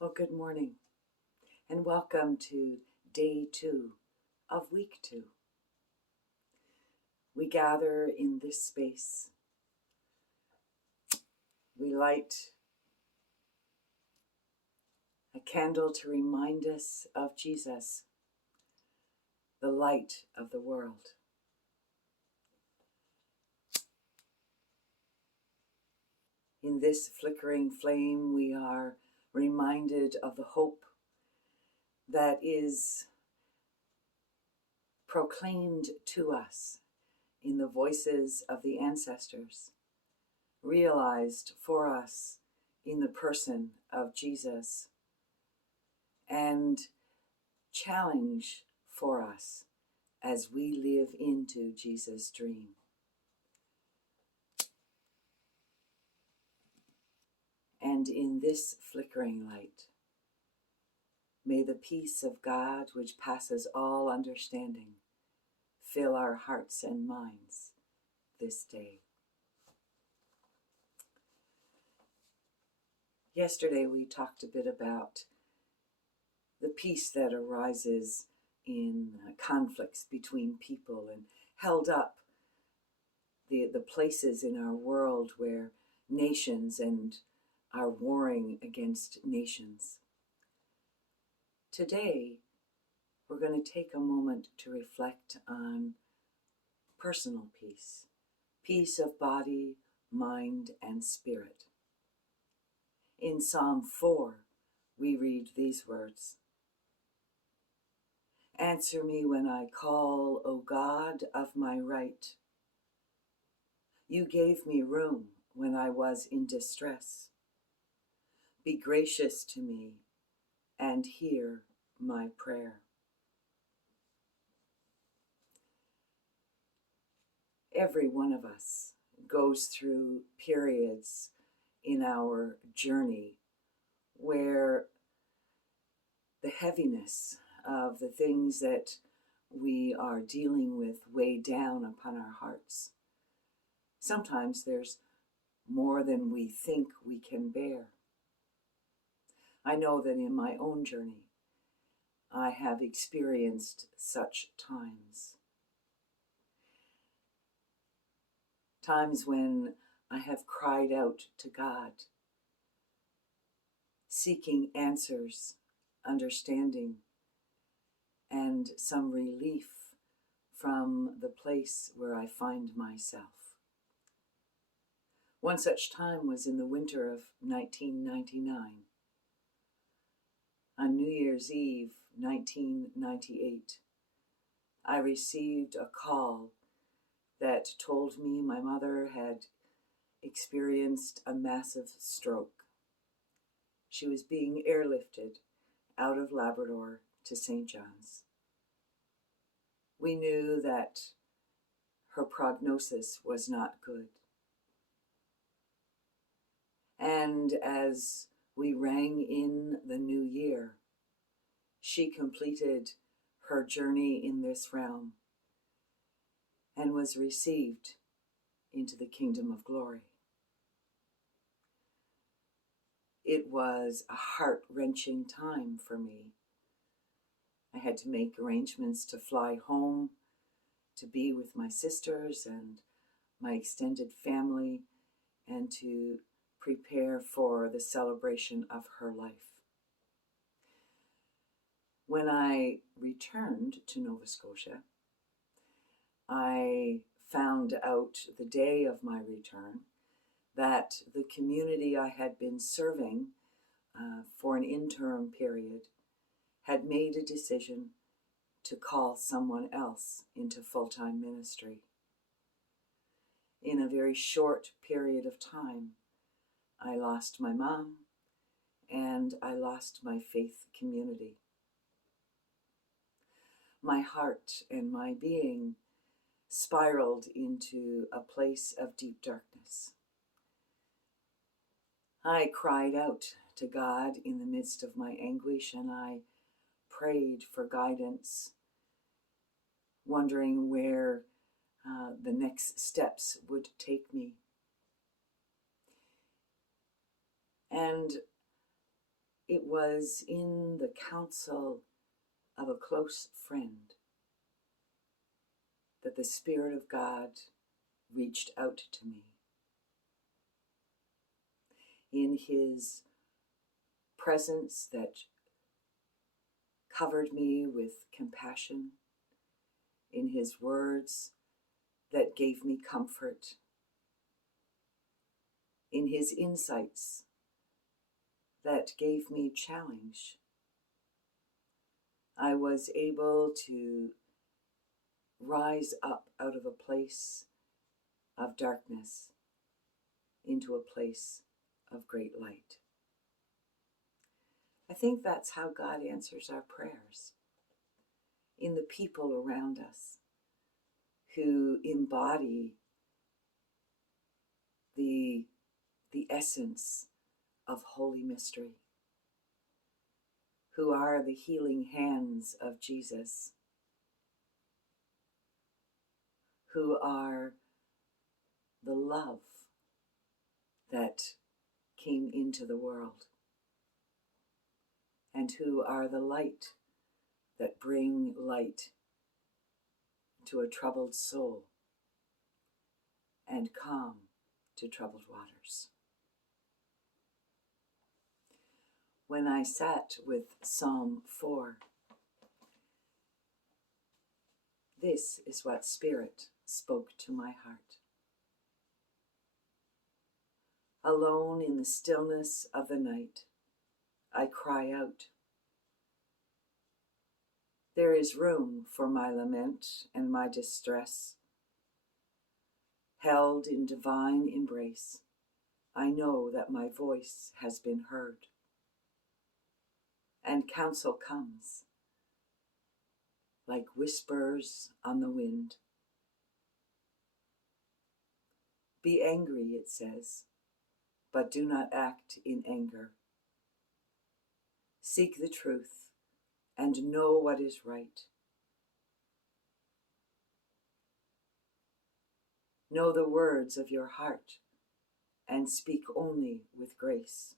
Well, good morning and welcome to day 2 of week 2. We gather in this space. We light a candle to remind us of Jesus, the light of the world. In this flickering flame, we are reminded of the hope that is proclaimed to us in the voices of the ancestors, realized for us in the person of Jesus, and challenge for us as we live into Jesus' dream. And in this flickering light, may the peace of God, which passes all understanding, fill our hearts and minds this day. Yesterday we talked a bit about the peace that arises in conflicts between people and held up the places in our world where nations and are warring against nations. Today, we're going to take a moment to reflect on personal peace, peace of body, mind, and spirit. In Psalm 4, we read these words: "Answer me when I call, O God of my right. You gave me room when I was in distress. Be gracious to me and hear my prayer." Every one of us goes through periods in our journey where the heaviness of the things that we are dealing with weigh down upon our hearts. Sometimes there's more than we think we can bear. I know that in my own journey, I have experienced such times. Times when I have cried out to God, seeking answers, understanding, and some relief from the place where I find myself. One such time was in the winter of 1999. On New Year's Eve, 1998, I received a call that told me my mother had experienced a massive stroke. She was being airlifted out of Labrador to St. John's. We knew that her prognosis was not good. And as we rang in the new year, she completed her journey in this realm and was received into the kingdom of glory. It was a heart-wrenching time for me. I had to make arrangements to fly home to be with my sisters and my extended family and to prepare for the celebration of her life. When I returned to Nova Scotia, I found out the day of my return that the community I had been serving for an interim period had made a decision to call someone else into full-time ministry. In a very short period of time, I lost my mom and I lost my faith community. My heart and my being spiraled into a place of deep darkness. I cried out to God in the midst of my anguish, and I prayed for guidance, wondering where the next steps would take me. And it was in the counsel of a close friend that the Spirit of God reached out to me. In His presence that covered me with compassion, in His words that gave me comfort, in His insights that gave me challenge, I was able to rise up out of a place of darkness into a place of great light. I think that's how God answers our prayers, in the people around us who embody the essence of holy mystery, who are the healing hands of Jesus, who are the love that came into the world, and who are the light that bring light to a troubled soul and calm to troubled waters. When I sat with Psalm 4, this is what Spirit spoke to my heart. Alone in the stillness of the night, I cry out. There is room for my lament and my distress. Held in divine embrace, I know that my voice has been heard. And counsel comes, like whispers on the wind. Be angry, it says, but do not act in anger. Seek the truth and know what is right. Know the words of your heart and speak only with grace.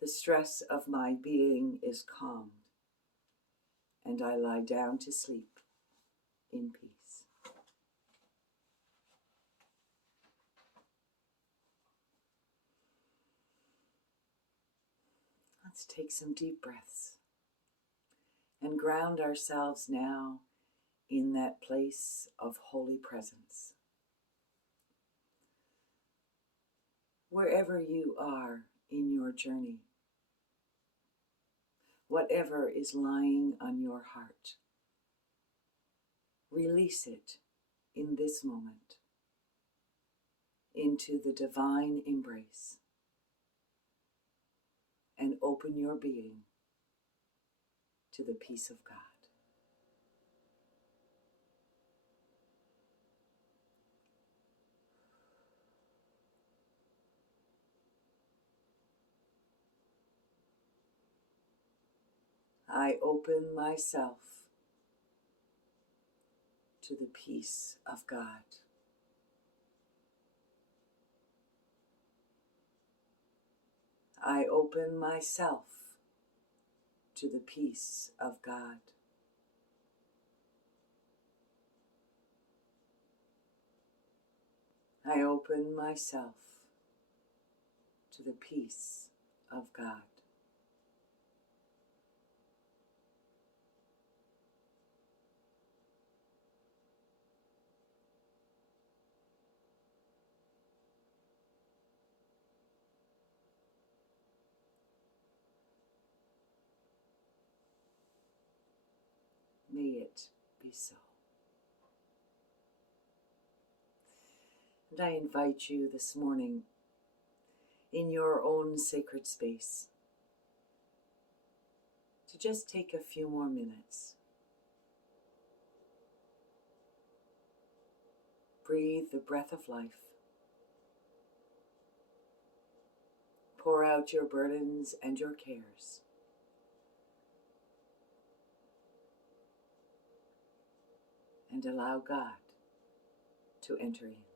The stress of my being is calmed, and I lie down to sleep in peace. Let's take some deep breaths and ground ourselves now in that place of holy presence. Wherever you are in your journey, whatever is lying on your heart, release it in this moment into the divine embrace and open your being to the peace of God. I open myself to the peace of God. I open myself to the peace of God. I open myself to the peace of God. May it be so. And I invite you this morning in your own sacred space to just take a few more minutes. Breathe the breath of life. Pour out your burdens and your cares. And allow God to enter in.